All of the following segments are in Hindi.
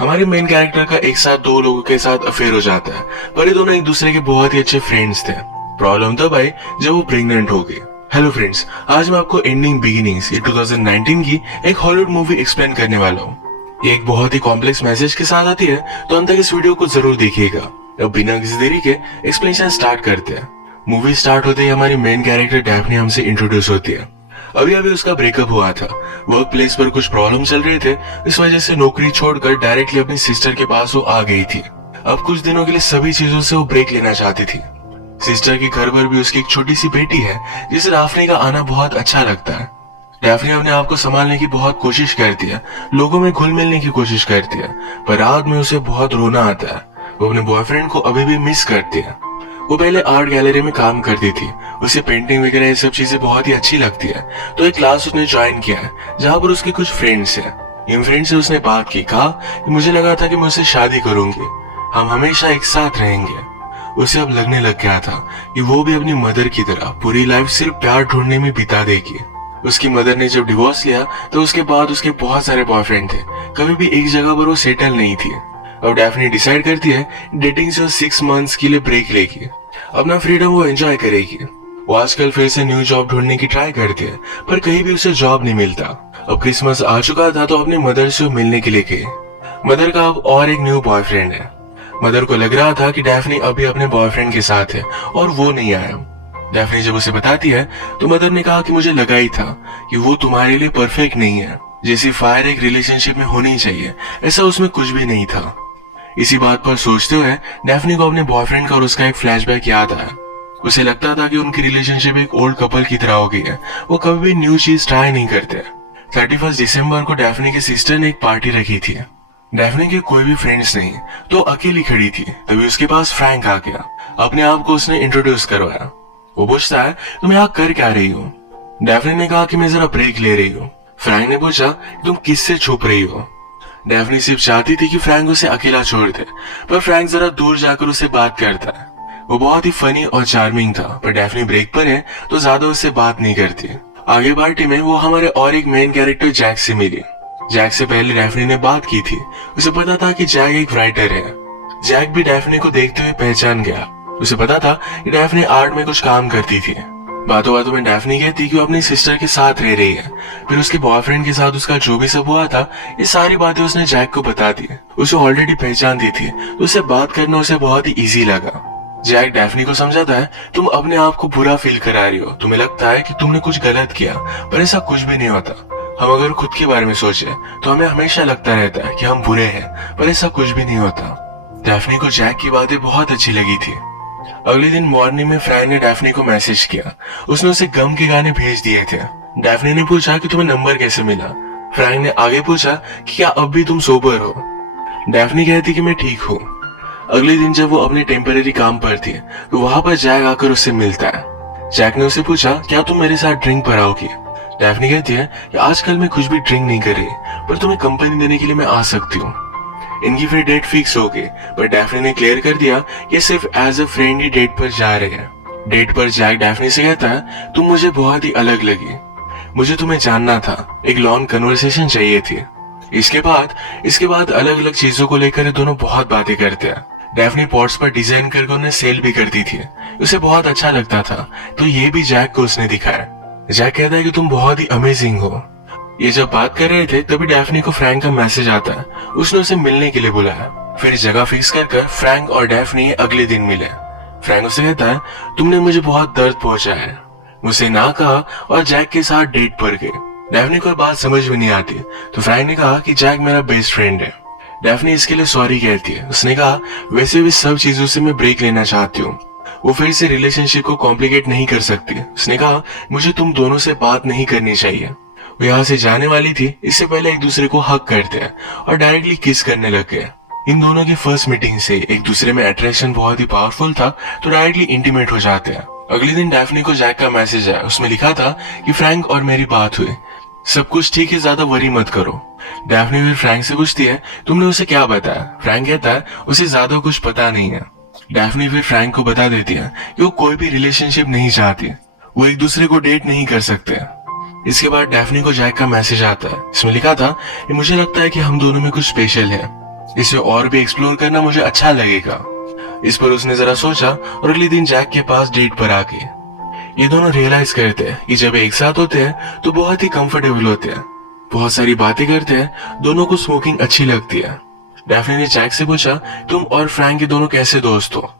हमारे मेन कैरेक्टर का एक साथ दो लोगों के साथ अफेयर हो जाता है, पर ये दोनों एक दूसरे के बहुत ही अच्छे फ्रेंड्स थे। प्रॉब्लम तब आई जब वो प्रेग्नेंट हो गई। हेलो फ्रेंड्स, आज मैं आपको एंडिंग बिगिनिंग्स ये 2019 की एक हॉलीवुड मूवी एक्सप्लेन करने वाला हूँ। ये एक बहुत ही कॉम्प्लेक्स मैसेज के साथ आती है, तो अंत तक इस वीडियो को जरूर देखिएगा। अब बिना किसी देरी के एक्सप्लेनेशन स्टार्ट करते हैं। मूवी स्टार्ट होते ही हमारी मेन कैरेक्टर डैफ्नी हमसे इंट्रोड्यूस होती है। अभी अभी उसका ब्रेकअप हुआ था। वर्क प्लेस पर कुछ प्रॉब्लम चल रहे थे, इस वजह से नौकरी छोड़कर डायरेक्टली अपनी सिस्टर के पास वो आ गई थी। अब कुछ दिनों के लिए सभी चीजों से वो ब्रेक लेना चाहती थी। सिस्टर के घर पर भी उसकी एक छोटी सी बेटी है, जिसे डैफ्नी का आना बहुत अच्छा लगता है। डैफ्नी अपने आप को संभालने की बहुत कोशिश करती है, लोगों में घुल मिलने की कोशिश करती है, पर रात में उसे बहुत रोना आता है। वो अपने बॉयफ्रेंड को अभी भी मिस करती है। वो पहले आर्ट गैलरी में काम करती थी, उसे पेंटिंग वगैरह ये सब चीजें बहुत ही अच्छी लगती है, तो एक क्लास उसने ज्वाइन किया है जहाँ पर उसके कुछ फ्रेंड्स हैं। इन फ्रेंड से उसने बात की, कहा कि मुझे लगा था कि मैं उससे शादी करूंगी, हम हमेशा एक साथ रहेंगे। उसे अब लगने लग गया था कि वो भी अपनी मदर की तरह पूरी लाइफ सिर्फ प्यार ढूंढने में बिता देगी। उसकी मदर ने जब डिवोर्स लिया तो उसके बाद उसके बहुत सारे बॉयफ्रेंड थे, कभी भी एक जगह पर वो सेटल नहीं थी। अब डैफ्नी डिसाइड करती है डेटिंग से 6 मंथ्स के लिए ब्रेक लेगी, अपना फ्रीडम वो एंजॉय करेगी। वो आजकल फिर से न्यू जॉब ढूंढने की ट्राई करती है, पर कहीं भी उसे जॉब नहीं मिलता। अब क्रिसमस आ चुका था तो अपनी मदर से वो मिलने के लिए गई। मदर का अब और एक न्यू बॉयफ्रेंड है। मदर को लग रहा था कि डैफ्नी अभी अपने बॉयफ्रेंड के साथ है और वो नहीं आया। डैफ्नी जब उसे बताती है तो मदर ने कहा कि मुझे लगा ही था कि वो तुम्हारे लिए परफेक्ट नहीं है। जैसी फायर एक रिलेशनशिप में होनी चाहिए, ऐसा उसमें कुछ भी नहीं था। इसी बात पर सोचते हुए डैफ्नी को अपने बॉयफ्रेंड का और उसका एक फ्लैशबैक याद आया। उसे लगता था कि उनकी रिलेशनशिप एक ओल्ड कपल की तरह हो गई है, वो कभी भी न्यू चीज ट्राई नहीं करते। 31 दिसंबर को डैफ्नी के सिस्टर ने एक पार्टी रखी थी। डैफ्नी के कोई भी फ्रेंड्स नहीं, तो अकेली खड़ी थी। तभी उसके पास फ्रैंक आ गया। अपने आप को उसने इंट्रोड्यूस करवाया। वो पूछता है, तुम यहाँ कर क्या रही हो? डैफ्नी ने कहा कि मैं जरा ब्रेक ले रही हूँ। फ्रैंक ने पूछा, तुम किससे छुप रही हो? डैफ्नी सिर्फ चाहती थी कि फ्रैंक उसे अकेला छोड़ दे, पर फ्रैंक जरा दूर जाकर उसे बात करता है। वो बहुत ही फनी और चार्मिंग था, पर डैफ्नी ब्रेक पर है तो ज्यादा उससे बात नहीं करती। आगे पार्टी में वो हमारे और एक मेन कैरेक्टर जैक से मिली। जैक से पहले डैफ्नी ने बात की थी। उसे पता था कि जैक एक राइटर है। जैक भी डैफ्नी को देखते हुए पहचान गया। उसे पता था कि डैफ्नी आर्ट में कुछ काम करती थी। बातों बातों में डैफ्नी कहती कि वो अपनी सिस्टर के साथ रह रही है। फिर उसके बॉयफ्रेंड के साथ उसका जो भी सब हुआ था, ये सारी बातें उसने जैक को बता दी। उसे ऑलरेडी पहचानती थी, तो उससे बात करना उसे बहुत ही इजी लगा। जैक डैफ्नी को समझाता है, तुम अपने आप को बुरा फील करा रही हो, तुम्हें लगता है कि तुमने कुछ गलत किया, पर ऐसा कुछ भी नहीं होता। हम अगर खुद के बारे में सोचे तो हमें हमेशा लगता रहता है कि हम बुरे हैं, पर ऐसा कुछ भी नहीं होता। डैफ्नी को जैक की बातें बहुत अच्छी लगी थी। अगले दिन मॉर्निंग में फ्रैंक ने डैफ्नी को मैसेज किया। उसने उसे गम के गाने भेज दिए थे। डैफ्नी ने पूछा कि तुम्हें नंबर कैसे मिला? फ्रैंक ने आगे पूछा कि क्या अब भी तुम सोबर हो? डैफ्नी कहती कि मैं ठीक हूँ। अगले दिन जब वो अपने टेम्परेरी काम पर थी, तो वहां पर जैक आकर उससे मिलता है। जैक ने उसे पूछा, क्या तुम मेरे साथ ड्रिंक पर आओगी? डैफ्नी कहती है कि आजकल मैं कुछ भी ड्रिंक नहीं कर रही, पर तुम्हें कंपनी देने के लिए मैं आ सकती हूँ। इनकी फिर डेट फिक्स हो गई, पर डैफ्नी ने क्लियर कर दिया कि सिर्फ एज अ फ्रेंड ही डेट पर जा रहे हैं। डेट पर जैक डैफ्नी से कहता है, तुम मुझे बहुत ही अलग लगी, मुझे तुम्हें जानना था, एक लॉन्ग कन्वर्सेशन चाहिए थी। इसके बाद अलग अलग चीजों को लेकर ये दोनों बहुत बातें करते हैं। डैफ्नी पॉट्स पर डिजाइन करके उन्हें सेल भी करती थी, उसे बहुत अच्छा लगता था, तो ये भी जैक को उसने दिखाया। जैक कहता है कि तुम बहुत ही अमेजिंग हो। ये जब बात कर रहे थे तभी डैफ्नी को फ्रैंक का मैसेज आता है। उसने उसे मिलने के लिए बुलाया। फिर जगह फिक्स कर फ्रैंक और डैफ्नी अगले दिन मिले। फ्रैंक उसे कहता है, तुमने मुझे बहुत दर्द पहुंचाया है, मुझे ना कहा और जैक के साथ डेट पर गए। डैफ्नी को बात समझ में नहीं आती, तो फ्रैंक ने कहा कि जैक मेरा बेस्ट फ्रेंड है। डैफ्नी इसके लिए सॉरी कहती है। उसने कहा, वैसे भी सब चीजों से मैं ब्रेक लेना चाहती हूँ, वो फिर से रिलेशनशिप को कॉम्प्लिकेट नहीं कर सकती। उसने कहा, मुझे तुम दोनों से बात नहीं करनी चाहिए। वो यहाँ से जाने वाली थी, इससे पहले एक दूसरे को हक करते हैं और डायरेक्टली किस करने लग गए। इन दोनों की फर्स्ट मीटिंग से एक दूसरे में अट्रैक्शन बहुत ही पावरफुल था, तो डायरेक्टली इंटीमेट हो जाते हैं। अगले दिन डैफ्नी को जैक का मैसेज आया। उसमें लिखा था कि फ्रैंक और मेरी बात हुई, सब कुछ ठीक है, ज्यादा वरी मत करो। डैफ्नी फिर फ्रैंक से पूछती है, तुमने उसे क्या बताया? फ्रैंक कहता है, उसे ज्यादा कुछ पता नहीं है। डैफ्नी फिर फ्रैंक को बता देती है कि वो कोई भी रिलेशनशिप नहीं चाहती, वो एक दूसरे को डेट नहीं कर सकते। इसके बाद डैफ्नी को जैक का मैसेज आता है। इसमें लिखा था कि मुझे लगता है कि हम दोनों में कुछ स्पेशल है। इसे और भी एक्सप्लोर करना मुझे अच्छा लगेगा। इस पर उसने जरा सोचा और अगले दिन जैक के पास डेट पर आके ये दोनों रियलाइज करते हैं कि जब एक साथ होते हैं तो बहुत ही कंफर्टेबल होते हैं, बहुत सारी बातें करते हैं, दोनों को स्मोकिंग अच्छी लगती है। डैफ्ने ने जैक से पूछा, तुम और फ्रैंक के दोनों कैसे दोस्त हो?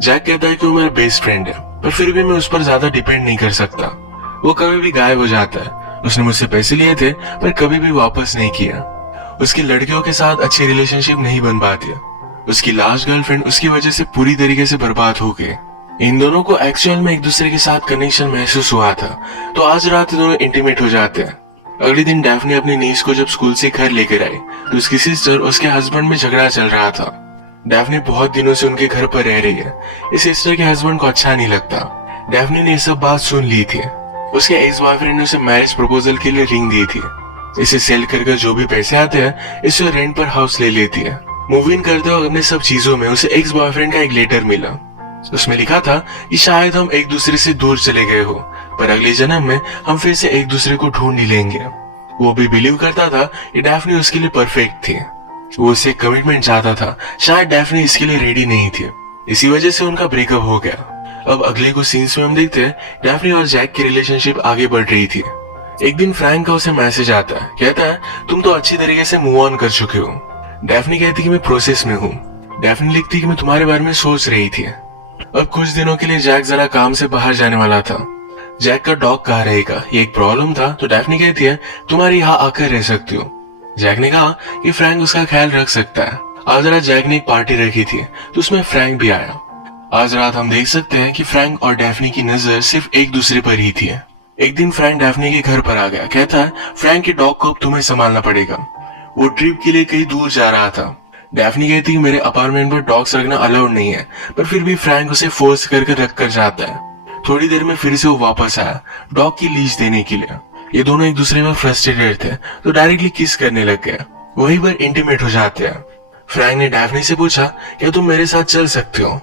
जैक कहता है कि वो मेरा बेस्ट फ्रेंड है, पर फिर भी मैं उस पर ज्यादा डिपेंड नहीं कर सकता। वो कभी भी गायब हो जाता है। उसने मुझसे पैसे लिए थे पर कभी भी वापस नहीं किया। उसकी लड़कियों के साथ अच्छी रिलेशनशिप नहीं बन पाती। उसकी लास्ट गर्लफ्रेंड उसकी वजह से पूरी तरीके से बर्बाद हो गई। इन दोनों को एक्चुअल में एक दूसरे के साथ कनेक्शन महसूस हुआ था, तो आज रात दोनों इंटीमेट हो जाते हैं। अगले दिन डैफ्ने अपनी नीस को जब स्कूल से घर लेकर आई तो उसकी सिस्टर उसके हस्बैंड में झगड़ा चल रहा था। डैफ्ने बहुत दिनों से उनके घर पर रह रही है। इस सिस्टर के हस्बैंड को अच्छा नहीं लगता। डैफ्ने ने ये सब बात सुन ली थी। उसके एक्स बॉयफ्रेंड ने उसे मैरिज प्रपोजल के लिए रिंग दी थी। इसे सेल कर जो भी पैसे आते हैं इससे रेंट पर हाउस ले लेती है। मूव इन करते वक्त अपने सब चीजों में उसे एक्स बॉयफ्रेंड का एक लेटर मिला। उसमें लिखा था कि शायद हम एक दूसरे से दूर चले गए हो, पर अगले जन्म में हम फिर से एक दूसरे को ढूंढ ही लेंगे। वो भी बिलीव करता था कि डैफ्ने उसके लिए परफेक्ट थी। वो उससे कमिटमेंट चाहता था, शायद डैफ्ने इसके लिए रेडी नहीं थी। इसी वजह से उनका ब्रेकअप हो गया। अब अगले कुछ सीन्स में हम देखते हैं डैफ्ने और जैक की रिलेशनशिप आगे बढ़ रही थी। एक दिन फ्रैंक का उसे मैसेज आता है, कहता है तुम तो अच्छी तरीके से मूव ऑन कर चुके हो। डैफ्ने कहती कि मैं प्रोसेस में हूँ। डैफ्ने लिखती कि मैं तुम्हारे बारे में सोच रही थी। अब कुछ दिनों के लिए जैक जरा काम से बाहर जाने वाला था। जैक का डॉग कहाँ रहेगा ये एक प्रॉब्लम था, तो डैफ्ने कहती है तुम्हारे यहाँ आकर रह सकती हो। जैक ने कहा कि फ्रैंक उसका ख्याल रख सकता है। आज रात जैक ने एक पार्टी रखी थी तो उसमें फ्रैंक भी आया। आज रात हम देख सकते हैं कि फ्रैंक और डैफ्ने की नजर सिर्फ एक दूसरे पर ही थी। एक दिन फ्रैंक डैफ्ने के घर पर आ गया। कहता है फ्रैंक के डॉग को अब तुम्हें संभालना पड़ेगा। वो ट्रिप के लिए कहीं दूर जा रहा था। डैफ्ने कहती है मेरे अपार्टमेंट पर डॉग्स रखना अलाउड नहीं है, पर फिर भी फ्रैंक उसे फोर्स करके रख कर जाता है। थोड़ी देर में फिर से वो वापस आया डॉग की लीज देने के लिए। ये दोनों एक दूसरे में फ्रस्ट्रेटेड थे तो डायरेक्टली किस करने लग गए। वहीं पर इंटीमेट हो जाते हैं। फ्रैंक ने डैफ्ने से पूछा क्या तुम मेरे साथ चल सकते हो?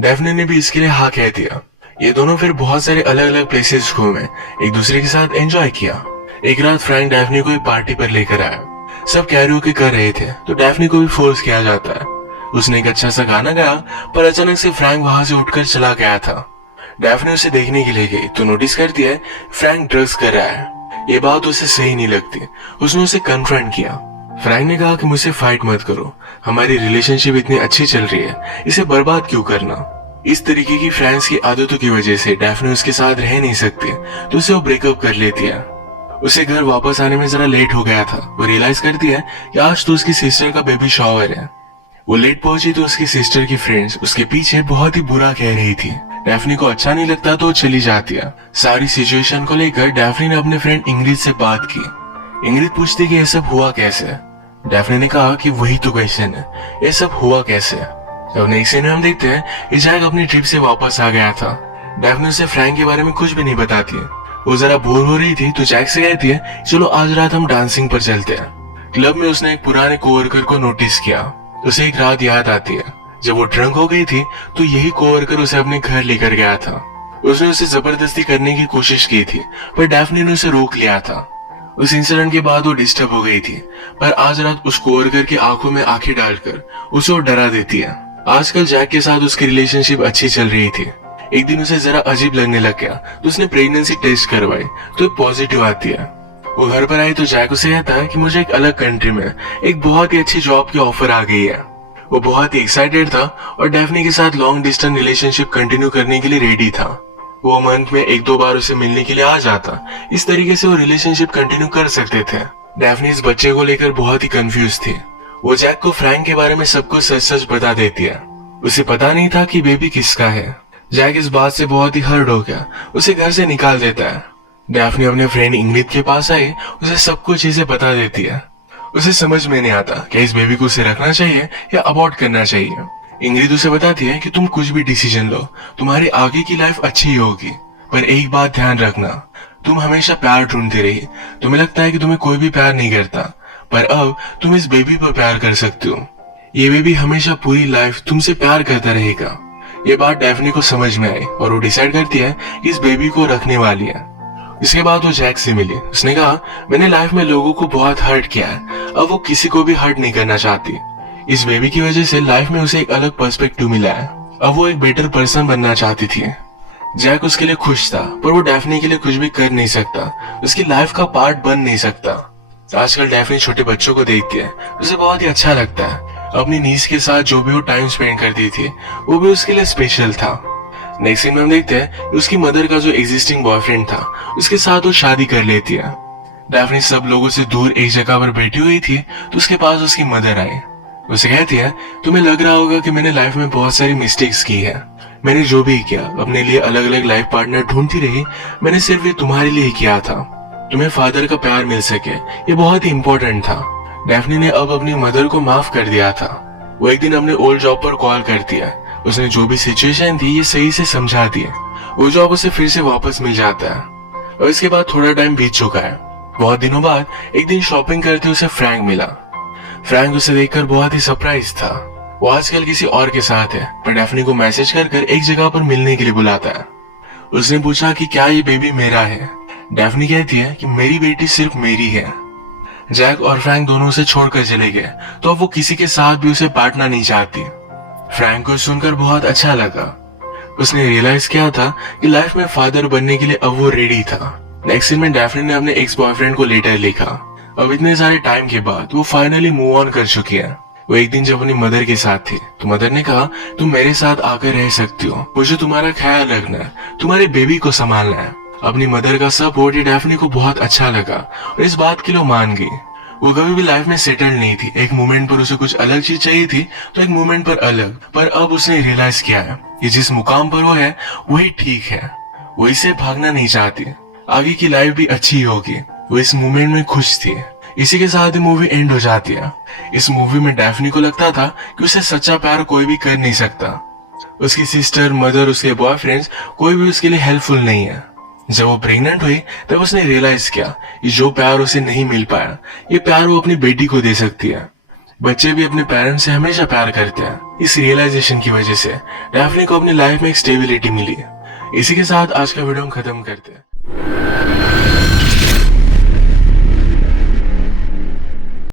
डैफ्ने ने भी इसके लिए हाँ कह दिया। ये दोनों फिर बहुत सारे अलग अलग प्लेसेस घूमे, एक दूसरे के साथ एंजॉय किया। एक रात फ्रैंक डैफ्ने को एक पार्टी पर लेकर आया। सब कैरियोके कर रहे थे तो डैफ्ने को भी फोर्स किया जाता है। उसने एक अच्छा सा गाना गाया, पर अचानक से फ्रैंक वहां से उठकर चला गया था। डैफ्ने उसे देखने के लिए गई तो नोटिस करती है फ्रैंक ड्रग्स कर रहा है। ये बात उसे सही नहीं लगती। उसने उसे कन्फ्रंट किया। फ्रैंक ने कहा कि मुझसे फाइट मत करो, हमारी रिलेशनशिप इतनी अच्छी चल रही है, इसे बर्बाद क्यों करना। इस तरीके की फ्रैंक्स की आदतों की वजह से डैफ्ने उसके साथ रह नहीं सकती तो उसे वो ब्रेकअप कर लेती है। उसे घर वापस आने में जरा लेट हो गया था। वो रियलाइज करती है कि आज तो उसकी सिस्टर का बेबी शॉवर है। वो लेट पहुंची तो उसकी सिस्टर की फ्रेंड्स उसके पीछे बहुत ही बुरा कह रही थी। डैफ्ने को अच्छा नहीं लगता तो वो चली जाती है। सारी सिचुएशन को लेकर डैफ्ने ने अपने फ्रेंड इंग्रिड से बात की। इंग्रिड पूछती कि यह सब हुआ कैसे। डैफ्ने ने कहा कि वही तो क्वेश्चन है, यह सब हुआ कैसे। अब नेक्स्ट सीन में हम देखते हैं कि जैक अपनी ट्रिप से वापस आ गया था। डैफ्ने उसे फ्रैंक के बारे में कुछ भी नहीं बताती है। वो जरा बोर हो रही थी तो जैक से कहती है चलो आज रात हम डांसिंग पर चलते हैं। क्लब में उसने एक पुराने कोवर्कर को नोटिस किया। उसे एक रात याद आती है जब वो ड्रंक हो गई थी तो यही कोवर्कर उसे अपने घर लेकर गया था। उसने उसे जबरदस्ती करने की कोशिश की थी पर डैफ्ने ने उसे रोक लिया था। उस इंसिडेंट के बाद वो डिस्टर्ब हो गई थी, पर आज रात उस कोवर्कर की आंखों में आंखें डालकर उसे वो डरा देती है। आजकल जैक के साथ उसकी रिलेशनशिप अच्छी चल रही थी। एक दिन उसे जरा अजीब लगने लग गया तो उसने प्रेगनेंसी टेस्ट करवाई तो पॉजिटिव आती है। वो घर पर आई तो जैक उसे कहता है कि मुझे एक अलग कंट्री में एक बहुत ही अच्छी जॉब की ऑफर आ गई है। वो बहुत ही एक्साइटेड था और डैफ्ने के साथ लॉन्ग डिस्टेंस रिलेशनशिप कंटिन्यू करने के लिए रेडी था। वो मंथ में एक दो बार उसे मिलने के लिए आ जाता। इस तरीके से वो रिलेशनशिप कंटिन्यू कर सकते थे। डैफ्ने इस बच्चे को लेकर बहुत ही कंफ्यूज थी। वो जैक को फ्रैंक के बारे में सब कुछ सच सच बता देती है। उसे पता नहीं था कि बेबी किसका है। जैक इस बात से बहुत ही हर्ट हो गया, उसे घर से निकाल देता है। डैफ्ने अपने फ्रेंड इंग्रिड के पास आई, उसे सब कुछ चीजें बता देती है। उसे समझ में नहीं आता कि इस बेबी को उसे रखना चाहिए या अबॉर्ट करना चाहिए। इंग्रिड उसे बताती है कि तुम कुछ भी डिसीजन लो, तुम्हारी आगे की लाइफ अच्छी ही होगी, पर एक बात ध्यान रखना, तुम हमेशा प्यार ढूंढती रही। तुम्हें लगता है कि तुम्हें कोई भी प्यार नहीं करता, पर अब तुम इस बेबी पर प्यार कर सकते हो। ये बेबी हमेशा पूरी लाइफ तुमसे प्यार करता रहेगा। ये बात डैफ्ने को समझ में आई और वो डिसाइड करती है कि इस बेबी को रखने वाली है। इसके बाद वो जैक से मिली। उसने कहा मैंने लाइफ में लोगों को बहुत हर्ट किया है, अब वो किसी को भी हर्ट नहीं करना चाहती। इस बेबी की वजह से लाइफ में उसे एक अलग पर्सपेक्टिव मिला है। अब वो एक बेटर पर्सन बनना चाहती थी। जैक उसके लिए खुश था, पर वो डैफ्नी के लिए कुछ भी कर नहीं सकता, उसकी लाइफ का पार्ट बन नहीं सकता। आजकल डैफ्नी छोटे बच्चों को देखती है, उसे बहुत ही अच्छा लगता है। अपनी नीस के साथ जो भी वो टाइम स्पेंड करती थी वो भी उसके लिए स्पेशल था। नेक्स्ट सीन में हम देखते हैं उसकी मदर का जो एग्जिस्टिंग बॉयफ्रेंड था उसके साथ वो शादी कर लेती है। डैफ्नी सब लोगों से दूर एक जगह पर बैठी हुई थी तो उसके पास उसकी मदर आई। उसे कहती है, तुम्हें लग रहा होगा कि मैंने लाइफ में बहुत सारी मिस्टेक्स की है। मैंने जो भी किया अपने लिए अलग अलग लाइफ पार्टनर ढूंढती रही, मैंने सिर्फ ये तुम्हारे लिए किया था। तुम्हें फादर का प्यार मिल सके ये बहुत ही इम्पोर्टेंट था। डैफ्नी ने अब अपनी मदर को माफ कर दिया था। वो एक दिन अपने ओल्ड जॉब पर कॉल करती है। उसने जो भी सिचुएशन थी ये सही से समझा दी है। वो जॉब उसे फिर से वापस मिल जाता है। और इसके बाद थोड़ा टाइम बीत चुका है। बहुत दिनों बाद एक दिन शॉपिंग करते उसे फ्रैंक मिला। फ्रैंक उसे देखकर बहुत ही सरप्राइज था। वो आजकल किसी और के साथ है, पर डैफ्नी को मैसेज कर एक जगह पर मिलने के लिए बुलाता है। उसने पूछा कि क्या ये बेबी मेरा है। डैफ्नी कहती है कि मेरी बेटी सिर्फ मेरी है। जैक और फ्रैंक दोनों उसे छोड़कर चले गए, तो अब वो किसी के साथ भी उसे बांटना नहीं चाहती। फ्रैंक को सुनकर बहुत अच्छा लगा। उसने रियलाइज किया था कि लाइफ में फादर बनने के लिए अब वो रेडी था। नेक्स्ट सीन में डैफ्नी ने अपने एक्स बॉयफ्रेंड को लेटर लिखा। अब इतने सारे टाइम के बाद वो फाइनली मूव ऑन कर चुकी है। वो एक दिन जब अपनी मदर के साथ थी तो मदर ने कहा, तुम मेरे साथ आकर रह सकती हो, मुझे तुम्हारा ख्याल रखना है, तुम्हारे बेबी को संभालना है। अपनी मदर का सपोर्ट ये डैफ्नी को बहुत अच्छा लगा और इस बात के लिए मान गई। वो कभी भी लाइफ में सेटल नहीं थी। एक मोमेंट पर उसे कुछ अलग चीज चाहिए थी तो एक मोमेंट पर अलग, पर अब उसने रियलाइज किया है कि जिस मुकाम पर वो है वही ठीक है। वो इसे भागना नहीं चाहती, आगे की लाइफ भी अच्छी होगी। वो इस मोमेंट में खुश थी। इसी के साथ ही मूवी एंड हो जाती है। इस मूवी में डैफ्नी को लगता था कि उसे सच्चा प्यार कोई भी कर नहीं सकता। उसकी सिस्टर, मदर, उसके बॉयफ्रेंड्स कोई भी उसके लिए हेल्पफुल नहीं है। जब वो प्रेग्नेंट हुई तब उसने रियलाइज किया कि जो प्यार उसे नहीं मिल पाया ये प्यार वो अपनी बेटी को दे सकती है। बच्चे भी अपने पेरेंट्स से हमेशा प्यार करते हैं। इस रियलाइजेशन की वजह से डैफ्नी को अपनी लाइफ में एक स्टेबिलिटी मिली। इसी के साथ आज का वीडियो हम खत्म करते हैं।